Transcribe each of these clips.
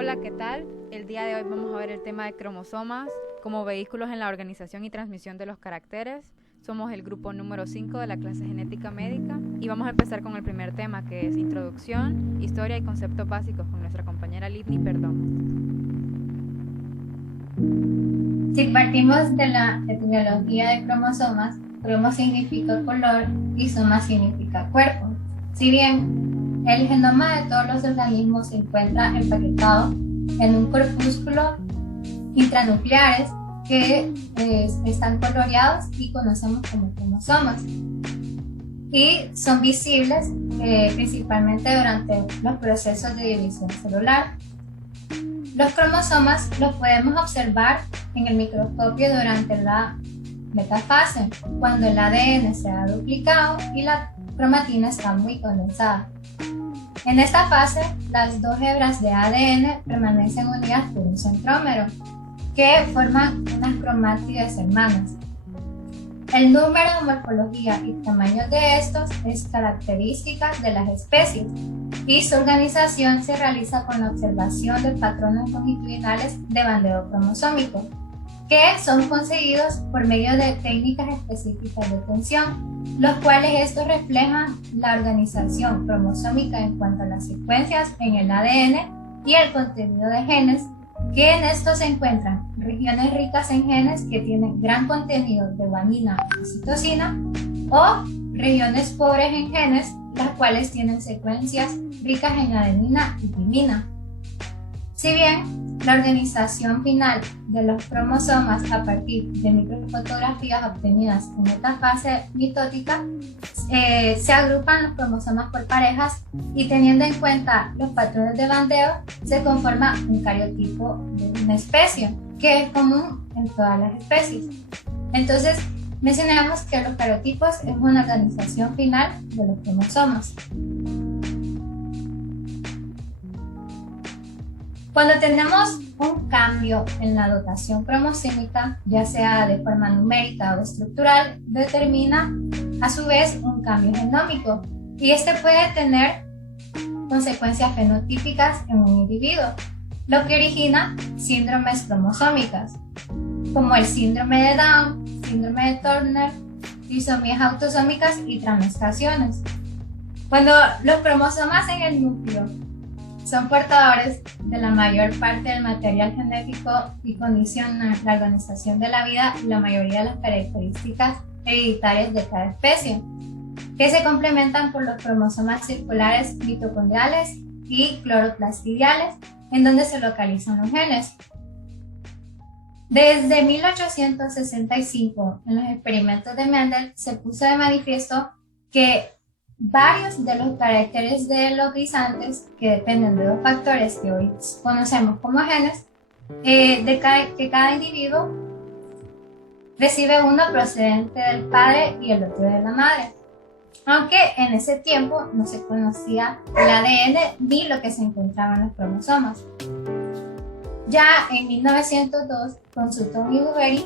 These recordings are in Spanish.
Hola, ¿qué tal? El día de hoy vamos a ver el tema de cromosomas como vehículos en la organización y transmisión de los caracteres. Somos el grupo número 5 de la clase genética médica y vamos a empezar con el primer tema, que es introducción, historia y conceptos básicos con nuestra compañera Livni Perdomo. Si partimos de la etimología de cromosomas, cromo significa color y soma significa cuerpo. Si bien el genoma de todos los organismos se encuentra empaquetado en un corpúsculo intranucleares que están coloreados y conocemos como cromosomas y son visibles principalmente durante los procesos de división celular. Los cromosomas los podemos observar en el microscopio durante la metafase, cuando el ADN se ha duplicado y la cromatina está muy condensada. En esta fase, las dos hebras de ADN permanecen unidas por un centrómero, que forman unas cromátides hermanas. El número, morfología y tamaño de estos es característica de las especies y su organización se realiza con la observación de patrones longitudinales de bandeo cromosómico, que son conseguidos por medio de técnicas específicas de tensión, los cuales estos reflejan la organización cromosómica en cuanto a las secuencias en el ADN y el contenido de genes, que en estos se encuentran regiones ricas en genes que tienen gran contenido de guanina y citosina, o regiones pobres en genes, las cuales tienen secuencias ricas en adenina y timina. Si bien la organización final de los cromosomas a partir de microfotografías obtenidas en esta fase mitótica, se agrupan los cromosomas por parejas y teniendo en cuenta los patrones de bandeo, se conforma un cariotipo de una especie, que es común en todas las especies. Entonces, mencionamos que los cariotipos es una organización final de los cromosomas. Cuando tenemos un cambio en la dotación cromosómica, ya sea de forma numérica o estructural, determina a su vez un cambio genómico y este puede tener consecuencias fenotípicas en un individuo, lo que origina síndromes cromosómicas, como el síndrome de Down, síndrome de Turner, trisomías autosómicas y translocaciones. Cuando los cromosomas en el núcleo son portadores de la mayor parte del material genético y condicionan la organización de la vida y la mayoría de las características hereditarias de cada especie, que se complementan por los cromosomas circulares mitocondriales y cloroplastidiales, en donde se localizan los genes. Desde 1865, en los experimentos de Mendel, se puso de manifiesto que varios de los caracteres de los guisantes, que dependen de dos factores que hoy conocemos como genes, que cada individuo recibe uno procedente del padre y el otro de la madre. Aunque en ese tiempo no se conocía el ADN ni lo que se encontraba en los cromosomas. Ya en 1902, con Sutton y Berry,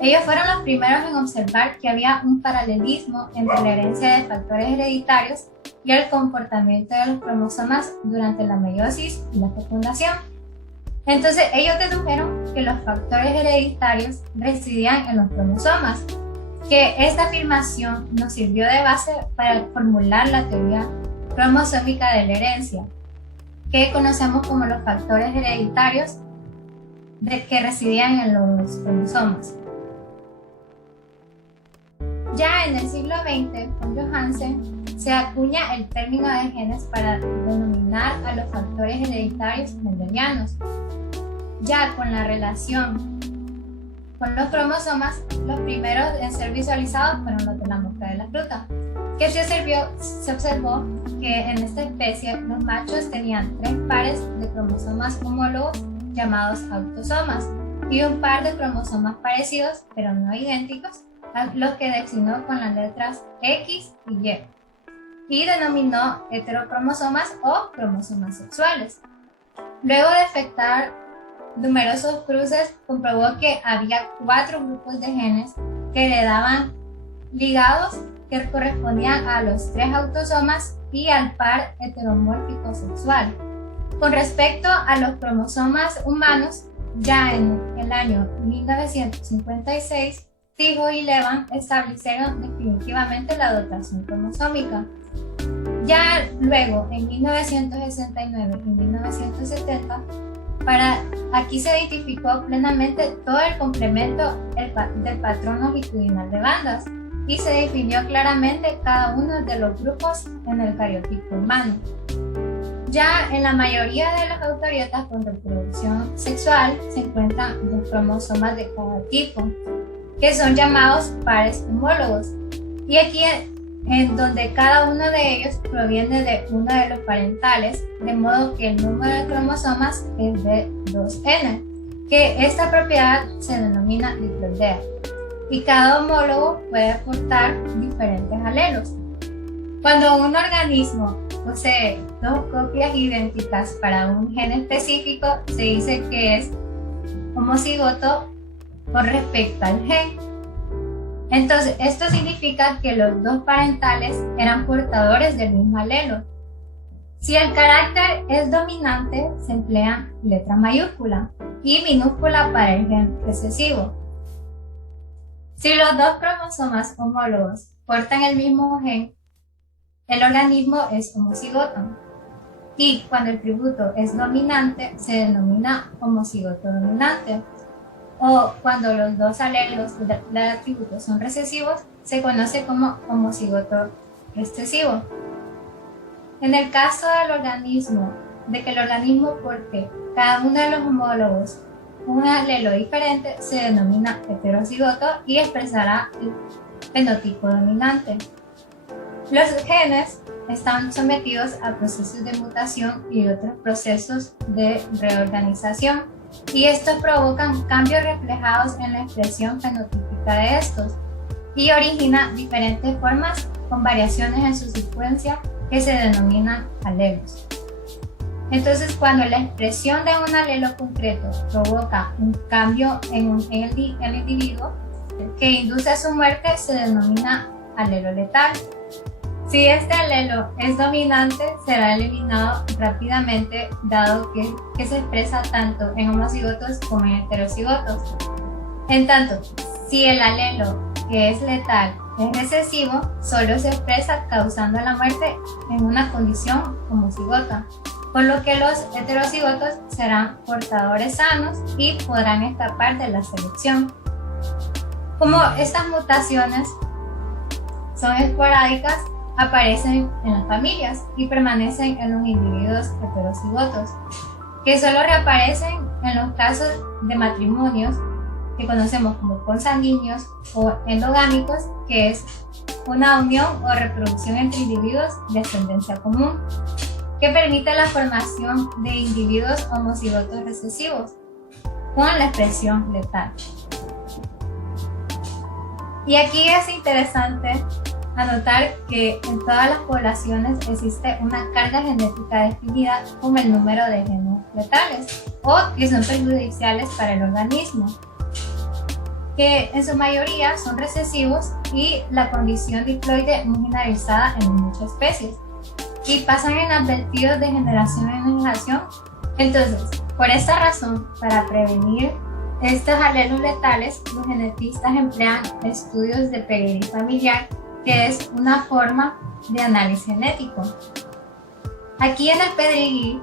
ellos fueron los primeros en observar que había un paralelismo entre la herencia de factores hereditarios y el comportamiento de los cromosomas durante la meiosis y la fecundación. Entonces ellos dedujeron que los factores hereditarios residían en los cromosomas, que esta afirmación nos sirvió de base para formular la teoría cromosómica de la herencia, que conocemos como los factores hereditarios que residían en los cromosomas. Ya en el siglo XX, con Johansen, se acuña el término de genes para denominar a los factores hereditarios mendelianos. Ya con la relación con los cromosomas, los primeros en ser visualizados fueron los de la mosca de la fruta, que se observó que en esta especie los machos tenían 3 pares de cromosomas homólogos llamados autosomas y un par de cromosomas parecidos pero no idénticos, los que designó con las letras X y denominó heterocromosomas o cromosomas sexuales. Luego de efectuar numerosos cruces, comprobó que había 4 grupos de genes que heredaban ligados que correspondían a los 3 autosomas y al par heteromórfico sexual. Con respecto a los cromosomas humanos, ya en el año 1956, Tijo y Levan establecieron definitivamente la dotación cromosómica. Ya luego, en 1969 y 1970, aquí se identificó plenamente todo el complemento del patrón longitudinal de bandas y se definió claramente cada uno de los grupos en el cariotipo humano. Ya en la mayoría de las eucariotas con reproducción sexual se encuentran dos cromosomas de cada tipo, que son llamados pares homólogos, y aquí en donde cada uno de ellos proviene de uno de los parentales, de modo que el número de cromosomas es de 2n, que esta propiedad se denomina diploidea, y cada homólogo puede portar diferentes alelos. Cuando un organismo posee dos copias idénticas para un gen específico, se dice que es homocigoto con respecto al gen. Entonces, esto significa que los dos parentales eran portadores del mismo alelo. Si el carácter es dominante, se emplea letra mayúscula y minúscula para el gen recesivo. Si los dos cromosomas homólogos portan el mismo gen, el organismo es homocigoto. Y cuando el tributo es dominante, se denomina homocigoto dominante. O cuando los dos alelos del atributo son recesivos, se conoce como homocigoto recesivo. En el caso de que el organismo porte cada uno de los homólogos un alelo diferente, se denomina heterocigoto y expresará el fenotipo dominante. Los genes están sometidos a procesos de mutación y otros procesos de reorganización, y estos provocan cambios reflejados en la expresión fenotípica de estos y origina diferentes formas con variaciones en su secuencia que se denominan alelos. Entonces, cuando la expresión de un alelo concreto provoca un cambio en el individuo que induce a su muerte, se denomina alelo letal. Si este alelo es dominante, será eliminado rápidamente, dado que se expresa tanto en homocigotos como en heterocigotos. En tanto, si el alelo que es letal es recesivo, solo se expresa causando la muerte en una condición homocigota, por lo que los heterocigotos serán portadores sanos y podrán escapar de la selección. Como estas mutaciones son esporádicas, aparecen en las familias y permanecen en los individuos heterocigotos, que solo reaparecen en los casos de matrimonios que conocemos como consanguíneos o endogámicos, que es una unión o reproducción entre individuos de ascendencia común, que permite la formación de individuos homocigotos recesivos con la expresión letal. Y aquí es interesante anotar que en todas las poblaciones existe una carga genética definida como el número de genes letales o que son perjudiciales para el organismo, que en su mayoría son recesivos, y la condición diploide muy generalizada en muchas especies y pasan inadvertidos de generación en generación. Entonces, por esta razón, para prevenir estos alelos letales, los genetistas emplean estudios de pedigrí familiar, que es una forma de análisis genético. Aquí en el pedigrí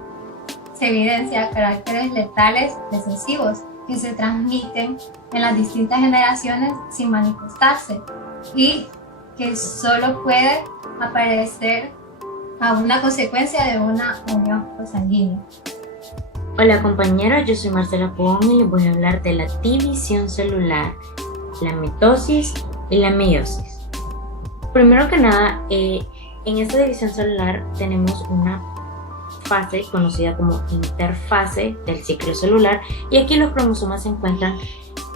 se evidencia caracteres letales recesivos que se transmiten en las distintas generaciones sin manifestarse y que solo puede aparecer a una consecuencia de una unión consanguínea. Hola compañeros, yo soy Marcela Pugón y les voy a hablar de la división celular, la mitosis y la meiosis. Primero que nada, en esta división celular tenemos una fase conocida como interfase del ciclo celular, y aquí los cromosomas se encuentran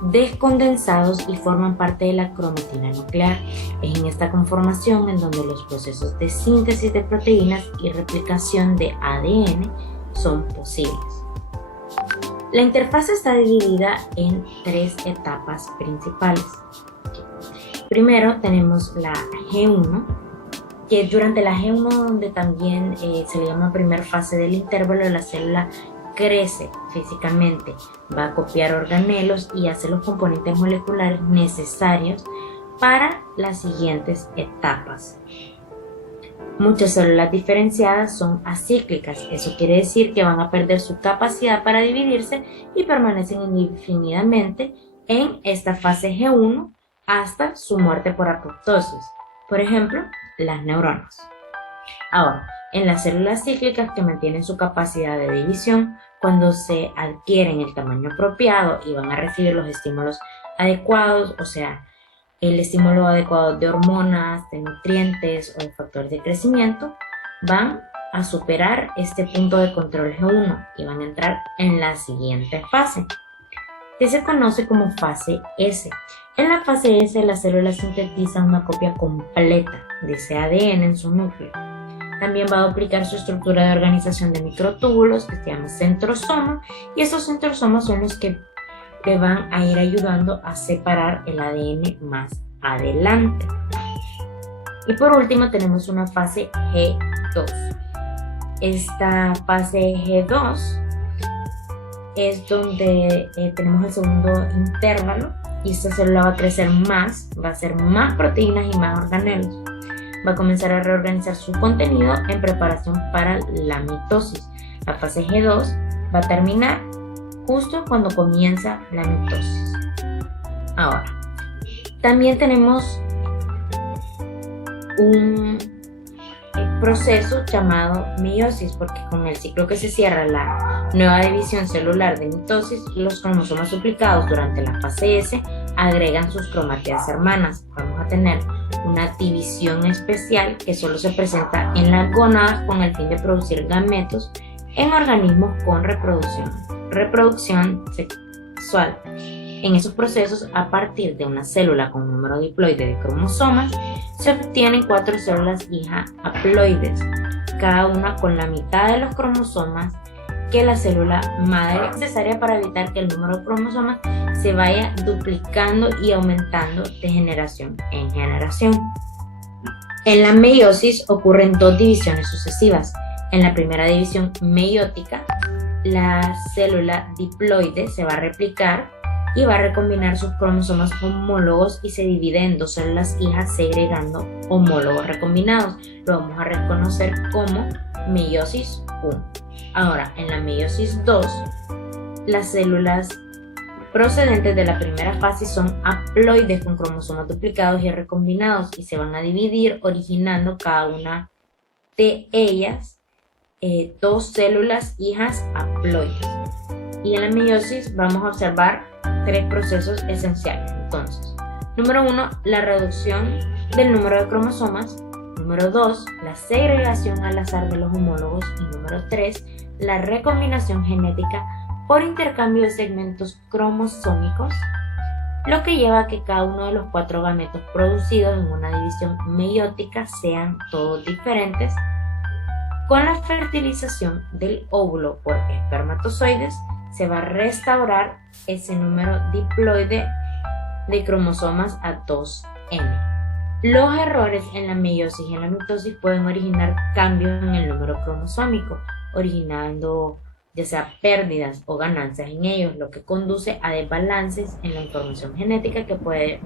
descondensados y forman parte de la cromatina nuclear. Es en esta conformación en donde los procesos de síntesis de proteínas y replicación de ADN son posibles. La interfase está dividida en tres etapas principales. Primero tenemos la G1, que durante la G1, donde también se le llama primera fase del intervalo, la célula crece físicamente, va a copiar organelos y hace los componentes moleculares necesarios para las siguientes etapas. Muchas células diferenciadas son acíclicas, eso quiere decir que van a perder su capacidad para dividirse y permanecen indefinidamente en esta fase G1 hasta su muerte por apoptosis. Por ejemplo, las neuronas. Ahora, en las células cíclicas que mantienen su capacidad de división, cuando se adquieren el tamaño apropiado y van a recibir los estímulos adecuados, o sea, el estímulo adecuado de hormonas, de nutrientes o de factores de crecimiento, van a superar este punto de control G1 y van a entrar en la siguiente fase, que se conoce como fase S. En la fase S, la célula sintetiza una copia completa de ese ADN en su núcleo. También va a duplicar su estructura de organización de microtúbulos, que se llama centrosoma, y esos centrosomas son los que le van a ir ayudando a separar el ADN más adelante. Y por último tenemos una fase G2. Esta fase G2 es donde tenemos el segundo intervalo y esta célula va a crecer más, va a hacer más proteínas y más organelos. Va a comenzar a reorganizar su contenido en preparación para la mitosis. La fase G2 va a terminar justo cuando comienza la mitosis. Ahora, también tenemos un proceso llamado meiosis, porque con el ciclo que se cierra la nueva división celular de mitosis, los cromosomas duplicados durante la fase S agregan sus cromátidas hermanas. Vamos a tener una división especial que solo se presenta en las gónadas con el fin de producir gametos en organismos con reproducción sexual. En esos procesos, a partir de una célula con un número diploide de cromosomas, se obtienen 4 células hija haploides, cada una con la mitad de los cromosomas que la célula madre, necesaria para evitar que el número de cromosomas se vaya duplicando y aumentando de generación en generación. En la meiosis ocurren 2 divisiones sucesivas. En la primera división meiótica, la célula diploide se va a replicar y va a recombinar sus cromosomas homólogos y se divide en 2 células hijas segregando homólogos recombinados. Lo vamos a reconocer como meiosis 1. Ahora, en la meiosis 2, las células procedentes de la primera fase son haploides con cromosomas duplicados y recombinados y se van a dividir originando cada una de ellas 2 células hijas haploides. Y en la meiosis vamos a observar 3 procesos esenciales. Entonces, número 1, la reducción del número de cromosomas. Número 2, la segregación al azar de los homólogos. Y número 3, la recombinación genética por intercambio de segmentos cromosómicos, lo que lleva a que cada uno de los 4 gametos producidos en una división meiótica sean todos diferentes. Con la fertilización del óvulo por espermatozoides, se va a restaurar ese número diploide de cromosomas a 2n. Los errores en la meiosis y en la mitosis pueden originar cambios en el número cromosómico, originando ya sea pérdidas o ganancias en ellos, lo que conduce a desbalances en la información genética que puede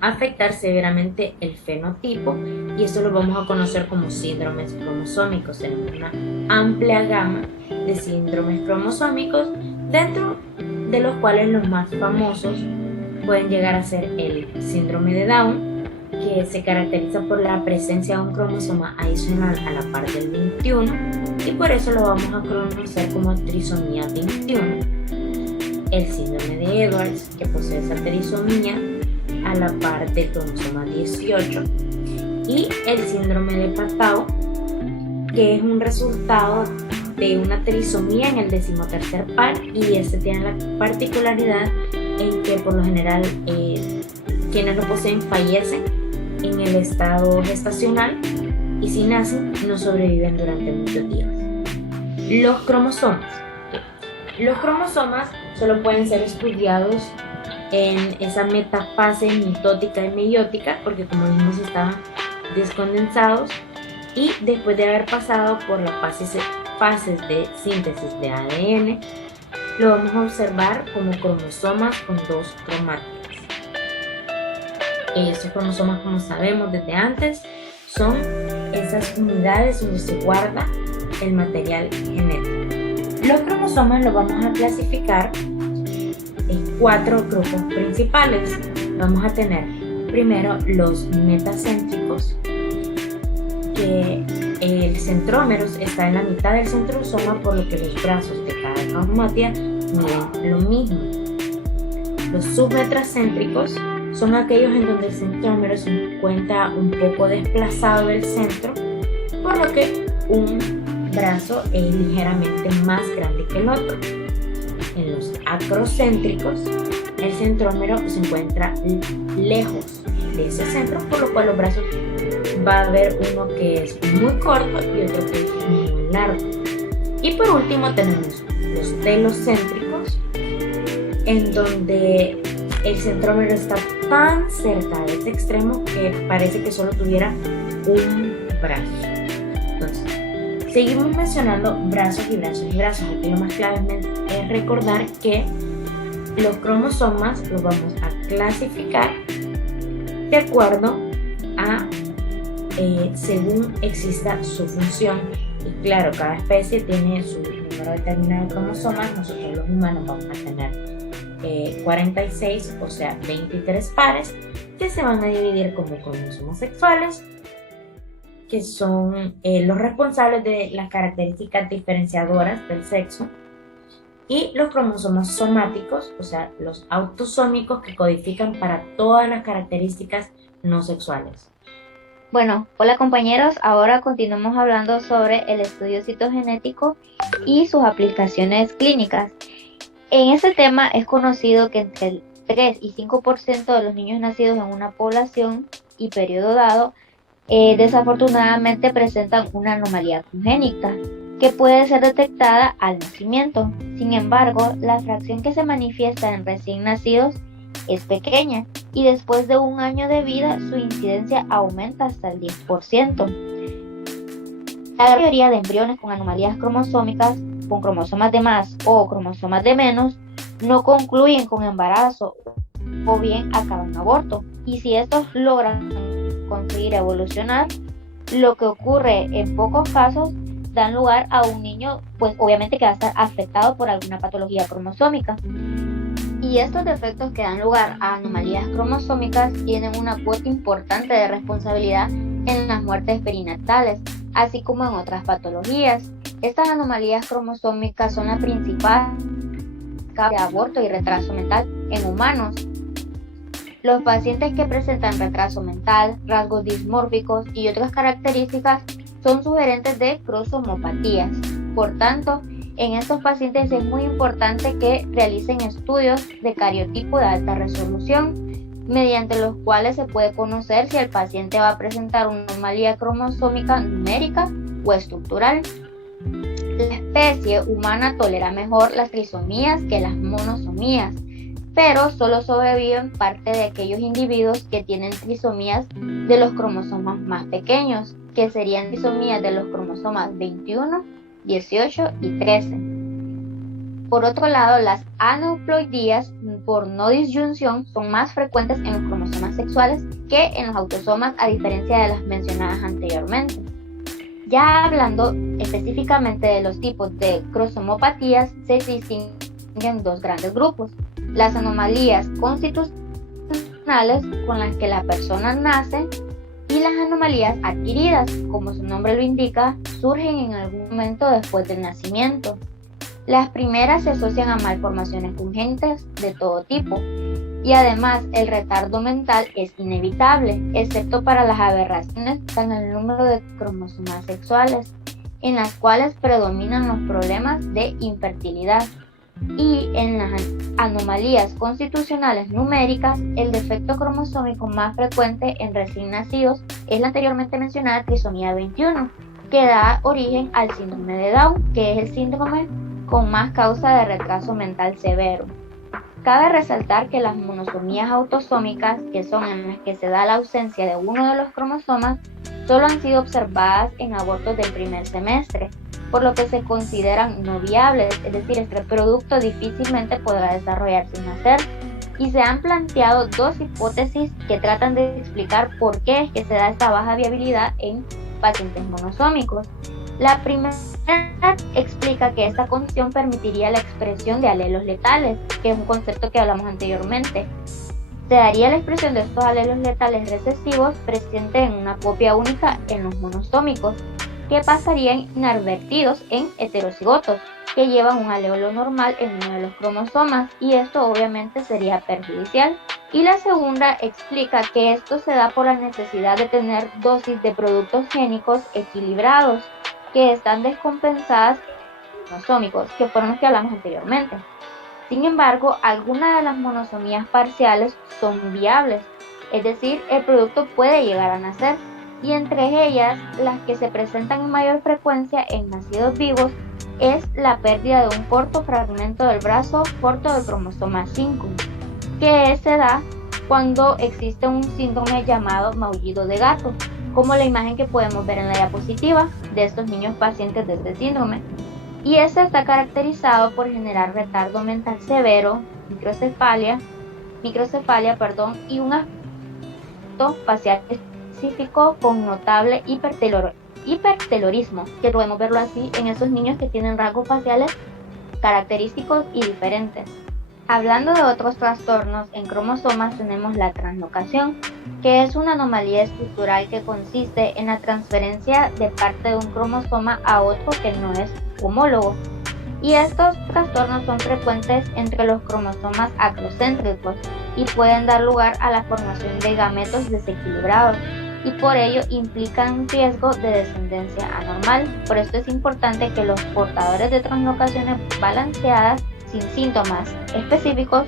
afectar severamente el fenotipo, y esto lo vamos a conocer como síndromes cromosómicos. Tenemos una amplia gama de síndromes cromosómicos, dentro de los cuales los más famosos pueden llegar a ser el síndrome de Down, que se caracteriza por la presencia de un cromosoma adicional a la par del 21, y por eso lo vamos a conocer como trisomía 21. El síndrome de Edwards, que posee esa trisomía a la par del cromosoma 18, y el síndrome de Patau, que es un resultado de una trisomía en el 13º par, y este tiene la particularidad en que por lo general quienes lo poseen fallecen en el estado gestacional y si nacen no sobreviven durante muchos días. Los cromosomas. Los cromosomas solo pueden ser estudiados en esa metafase mitótica y meiótica, porque como dijimos estaban descondensados y después de haber pasado por las fases de síntesis de ADN, lo vamos a observar como cromosomas con dos cromáticas. Estos cromosomas, como sabemos desde antes, son esas unidades donde se guarda el material genético. Los cromosomas los vamos a clasificar en 4 grupos principales. Vamos a tener primero los metacéntricos, que el centrómero está en la mitad del centrosoma, por lo que los brazos de cada cromática miden lo mismo. Los submetracéntricos son aquellos en donde el centrómero se encuentra un poco desplazado del centro, por lo que un brazo es ligeramente más grande que el otro. En los acrocéntricos, el centrómero se encuentra lejos de ese centro, por lo cual los brazos va a haber uno que es muy corto y otro que es muy largo. Y por último tenemos los telocéntricos, en donde el centrómero está tan cerca de ese extremo que parece que solo tuviera un brazo. Entonces, seguimos mencionando brazos y brazos y brazos. Aquí lo más clave es recordar que los cromosomas los vamos a clasificar de acuerdo a según exista su función. Y claro, cada especie tiene su número determinado de cromosomas. Nosotros los humanos vamos a tener 46, o sea 23 pares, que se van a dividir como cromosomas sexuales, que son los responsables de las características diferenciadoras del sexo, y los cromosomas somáticos, o sea los autosómicos, que codifican para todas las características no sexuales. Bueno, hola compañeros, ahora continuamos hablando sobre el estudio citogenético y sus aplicaciones clínicas. En este tema es conocido que entre el 3 y 5% de los niños nacidos en una población y periodo dado desafortunadamente presentan una anomalía congénita que puede ser detectada al nacimiento. Sin embargo, la fracción que se manifiesta en recién nacidos es pequeña y después de un año de vida su incidencia aumenta hasta el 10%. La mayoría de embriones con anomalías cromosómicas, con cromosomas de más o cromosomas de menos, no concluyen con embarazo o bien acaban aborto. Y si estos logran conseguir evolucionar, lo que ocurre en pocos casos dan lugar a un niño, pues obviamente que va a estar afectado por alguna patología cromosómica. Y estos defectos que dan lugar a anomalías cromosómicas tienen una cuota importante de responsabilidad en las muertes perinatales, así como en otras patologías. Estas anomalías cromosómicas son la principal causa de aborto y retraso mental en humanos. Los pacientes que presentan retraso mental, rasgos dismórficos y otras características son sugerentes de cromosomopatías. Por tanto, en estos pacientes es muy importante que realicen estudios de cariotipo de alta resolución, mediante los cuales se puede conocer si el paciente va a presentar una anomalía cromosómica numérica o estructural. La especie humana tolera mejor las trisomías que las monosomías, pero solo sobreviven parte de aquellos individuos que tienen trisomías de los cromosomas más pequeños, que serían trisomías de los cromosomas 21, 18 y 13. Por otro lado, las aneuploidías por no disyunción son más frecuentes en los cromosomas sexuales que en los autosomas, a diferencia de las mencionadas anteriormente. Ya hablando específicamente de los tipos de cromosomopatías, se distinguen dos grandes grupos: las anomalías constitucionales, con las que la persona nace, y las anomalías adquiridas, como su nombre lo indica, surgen en algún momento después del nacimiento. Las primeras se asocian a malformaciones congénitas de todo tipo, y además el retardo mental es inevitable, excepto para las aberraciones en el número de cromosomas sexuales, en las cuales predominan los problemas de infertilidad. Y en las anomalías constitucionales numéricas, el defecto cromosómico más frecuente en recién nacidos es la anteriormente mencionada trisomía 21, que da origen al síndrome de Down, que es el síndrome con más causa de retraso mental severo. Cabe resaltar que las monosomías autosómicas, que son en las que se da la ausencia de uno de los cromosomas, solo han sido observadas en abortos del primer semestre, por lo que se consideran no viables, es decir, este reproducto difícilmente podrá desarrollarse sin nacer. Y se han planteado dos hipótesis que tratan de explicar por qué es que se da esta baja viabilidad en pacientes monosómicos. La primera explica que esta condición permitiría la expresión de alelos letales, que es un concepto que hablamos anteriormente. Se daría la expresión de estos alelos letales recesivos presentes en una copia única en los monosómicos, que pasarían inadvertidos en heterocigotos, que llevan un alelo normal en uno de los cromosomas, y esto obviamente sería perjudicial. Y la segunda explica que esto se da por la necesidad de tener dosis de productos génicos equilibrados, que están descompensadas en los monosómicos, que fueron los que hablamos anteriormente. Sin embargo, algunas de las monosomías parciales son viables, es decir, el producto puede llegar a nacer, y entre ellas, las que se presentan en mayor frecuencia en nacidos vivos es la pérdida de un corto fragmento del brazo corto del cromosoma 5, que se da cuando existe un síndrome llamado maullido de gato, como la imagen que podemos ver en la diapositiva de estos niños pacientes de este síndrome. Y este está caracterizado por generar retardo mental severo, microcefalia, y un aspecto facial específico con notable hipertelorismo, que podemos verlo así en esos niños que tienen rasgos faciales característicos y diferentes. Hablando de otros trastornos en cromosomas, tenemos la translocación, que es una anomalía estructural que consiste en la transferencia de parte de un cromosoma a otro que no es homólogo. Y estos trastornos son frecuentes entre los cromosomas acrocéntricos y pueden dar lugar a la formación de gametos desequilibrados, y por ello implican un riesgo de descendencia anormal. Por esto es importante que los portadores de translocaciones balanceadas sin síntomas específicos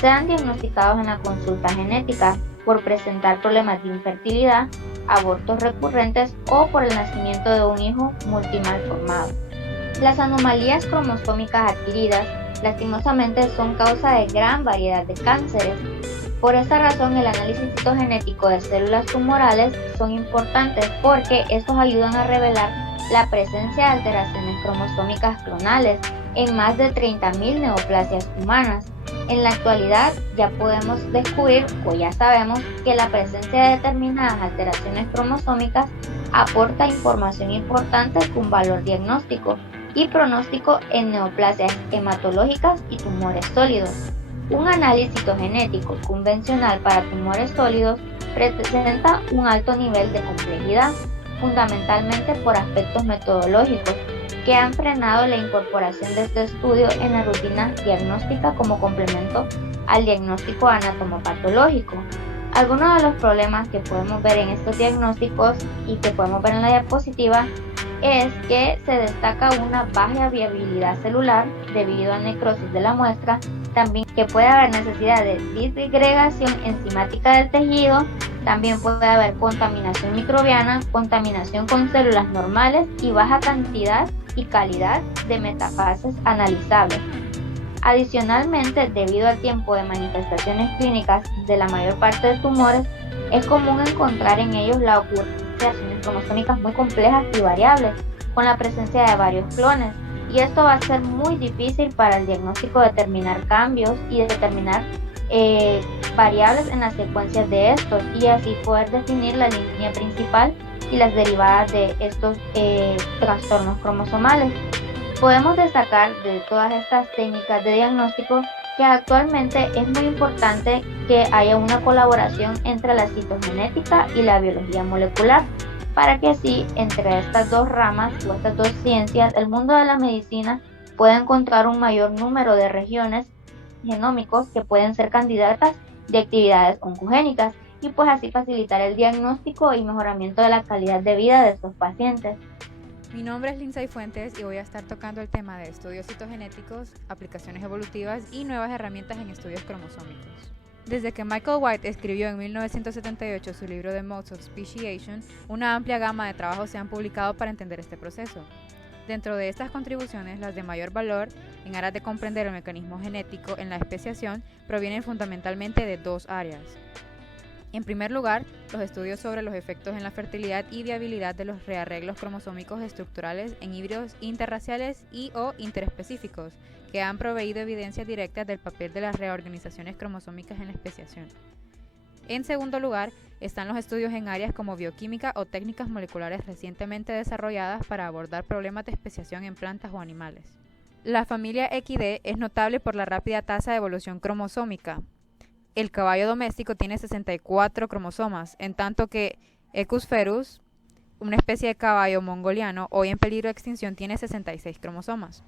sean diagnosticados en la consulta genética por presentar problemas de infertilidad, abortos recurrentes o por el nacimiento de un hijo multimalformado. Las anomalías cromosómicas adquiridas lastimosamente son causa de gran variedad de cánceres. Por esta razón, el análisis citogenético de células tumorales son importantes porque estos ayudan a revelar la presencia de alteraciones cromosómicas clonales en más de 30.000 neoplasias humanas. En la actualidad ya podemos descubrir, o ya sabemos, que la presencia de determinadas alteraciones cromosómicas aporta información importante con valor diagnóstico y pronóstico en neoplasias hematológicas y tumores sólidos. Un análisis citogenético convencional para tumores sólidos presenta un alto nivel de complejidad, fundamentalmente por aspectos metodológicos, que han frenado la incorporación de este estudio en la rutina diagnóstica como complemento al diagnóstico anatomopatológico. Algunos de los problemas que podemos ver en estos diagnósticos y que podemos ver en la diapositiva es que se destaca una baja viabilidad celular debido a necrosis de la muestra, también que puede haber necesidad de disgregación enzimática del tejido, también puede haber contaminación microbiana, contaminación con células normales y baja cantidad y calidad de metafases analizables. Adicionalmente, debido al tiempo de manifestaciones clínicas de la mayor parte de tumores, es común encontrar en ellos la ocurrencia de reacciones cromosómicas muy complejas y variables, con la presencia de varios clones, y esto va a ser muy difícil para el diagnóstico determinar cambios y determinar variables en las secuencias de estos, y así poder definir la línea principal y las derivadas de estos trastornos cromosomales. Podemos destacar de todas estas técnicas de diagnóstico que actualmente es muy importante que haya una colaboración entre la citogenética y la biología molecular, para que así entre estas dos ramas o estas dos ciencias el mundo de la medicina pueda encontrar un mayor número de regiones genómicos que pueden ser candidatas de actividades oncogénicas, y pues así facilitar el diagnóstico y mejoramiento de la calidad de vida de estos pacientes. Mi nombre es Lindsay Fuentes y voy a estar tocando el tema de estudios citogenéticos, aplicaciones evolutivas y nuevas herramientas en estudios cromosómicos. Desde que Michael White escribió en 1978 su libro The Modes of Speciation, una amplia gama de trabajos se han publicado para entender este proceso. Dentro de estas contribuciones, las de mayor valor, en aras de comprender el mecanismo genético en la especiación, provienen fundamentalmente de dos áreas. En primer lugar, los estudios sobre los efectos en la fertilidad y viabilidad de los rearreglos cromosómicos estructurales en híbridos interraciales y o interespecíficos, que han proveído evidencias directas del papel de las reorganizaciones cromosómicas en la especiación. En segundo lugar, están los estudios en áreas como bioquímica o técnicas moleculares recientemente desarrolladas para abordar problemas de especiación en plantas o animales. La familia Equidae es notable por la rápida tasa de evolución cromosómica. El caballo doméstico tiene 64 cromosomas, en tanto que Equus ferus, una especie de caballo mongoliano hoy en peligro de extinción, tiene 66 cromosomas.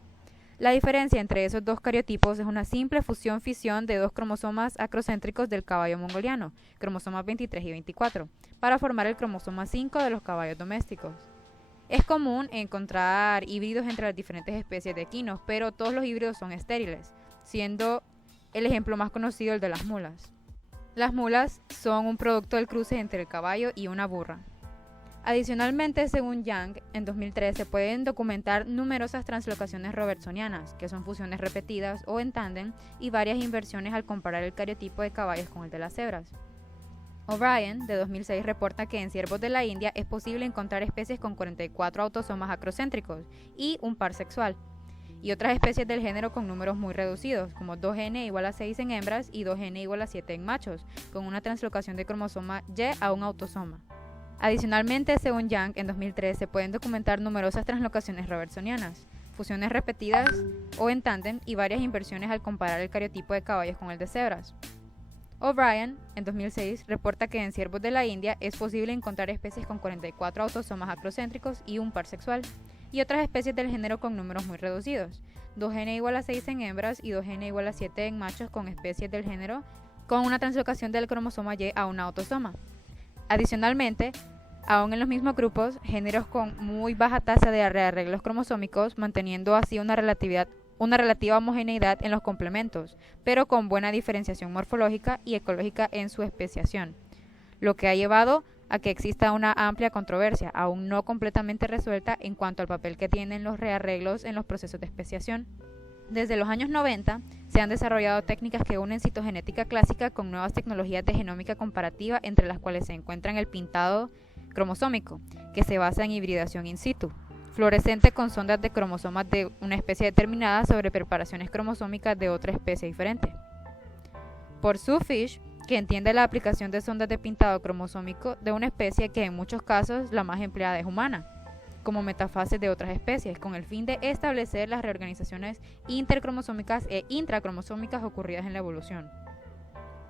La diferencia entre esos dos cariotipos es una simple fusión-fisión de dos cromosomas acrocéntricos del caballo mongoliano, cromosomas 23 y 24, para formar el cromosoma 5 de los caballos domésticos. Es común encontrar híbridos entre las diferentes especies de equinos, pero todos los híbridos son estériles, siendo el ejemplo más conocido el de las mulas. Las mulas son un producto del cruce entre el caballo y una burra. Adicionalmente, según Young, en 2003 se pueden documentar numerosas translocaciones robertsonianas, que son fusiones repetidas o en tándem, y varias inversiones al comparar el cariotipo de caballos con el de las cebras. O'Brien, de 2006, reporta que en ciervos de la India es posible encontrar especies con 44 autosomas acrocéntricos y un par sexual, y otras especies del género con números muy reducidos, como 2N igual a 6 en hembras y 2N igual a 7 en machos, con una translocación de cromosoma Y a un autosoma. Adicionalmente, según Young, en 2003 se pueden documentar numerosas translocaciones robertsonianas, fusiones repetidas o en tándem y varias inversiones al comparar el cariotipo de caballos con el de cebras. O'Brien, en 2006, reporta que en ciervos de la India es posible encontrar especies con 44 autosomas acrocéntricos y un par sexual, y otras especies del género con números muy reducidos, 2N igual a 6 en hembras y 2N igual a 7 en machos, con especies del género con una translocación del cromosoma Y a un autosoma. Adicionalmente, aún en los mismos grupos, géneros con muy baja tasa de rearreglos cromosómicos, manteniendo así una relativa homogeneidad en los complementos, pero con buena diferenciación morfológica y ecológica en su especiación, lo que ha llevado a que exista una amplia controversia, aún no completamente resuelta, en cuanto al papel que tienen los rearreglos en los procesos de especiación. Desde los años 90 se han desarrollado técnicas que unen citogenética clásica con nuevas tecnologías de genómica comparativa, entre las cuales se encuentran el pintado cromosómico, que se basa en hibridación in situ, fluorescente con sondas de cromosomas de una especie determinada sobre preparaciones cromosómicas de otra especie diferente. Por Sue Fish, que entiende la aplicación de sondas de pintado cromosómico de una especie que en muchos casos la más empleada es humana, como metafases de otras especies, con el fin de establecer las reorganizaciones intercromosómicas e intracromosómicas ocurridas en la evolución.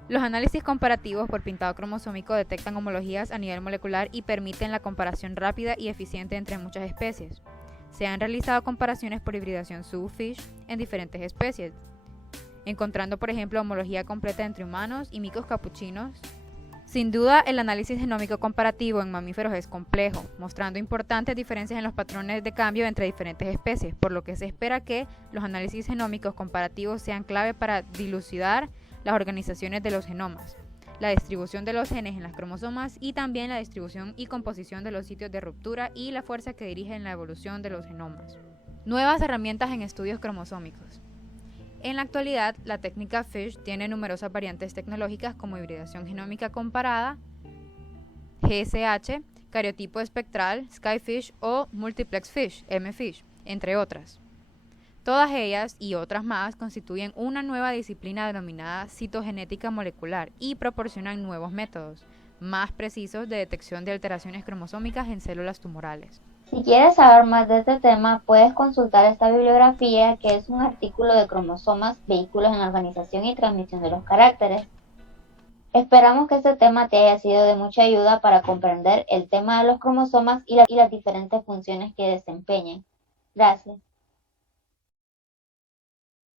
Los análisis comparativos por pintado cromosómico detectan homologías a nivel molecular y permiten la comparación rápida y eficiente entre muchas especies. Se han realizado comparaciones por hibridación Sue-Fish en diferentes especies, encontrando por ejemplo homología completa entre humanos y micos capuchinos. Sin duda, el análisis genómico comparativo en mamíferos es complejo, mostrando importantes diferencias en los patrones de cambio entre diferentes especies, por lo que se espera que los análisis genómicos comparativos sean clave para dilucidar las organizaciones de los genomas, la distribución de los genes en las cromosomas y también la distribución y composición de los sitios de ruptura y la fuerza que dirigen la evolución de los genomas. Nuevas herramientas en estudios cromosómicos. En la actualidad, la técnica FISH tiene numerosas variantes tecnológicas como hibridación genómica comparada, GSH, cariotipo espectral, SkyFish o Multiplex Fish, MFish, entre otras. Todas ellas y otras más constituyen una nueva disciplina denominada citogenética molecular y proporcionan nuevos métodos más precisos de detección de alteraciones cromosómicas en células tumorales. Si quieres saber más de este tema, puedes consultar esta bibliografía, que es un artículo de cromosomas, vehículos en la organización y transmisión de los caracteres. Esperamos que este tema te haya sido de mucha ayuda para comprender el tema de los cromosomas y las diferentes funciones que desempeñan. Gracias.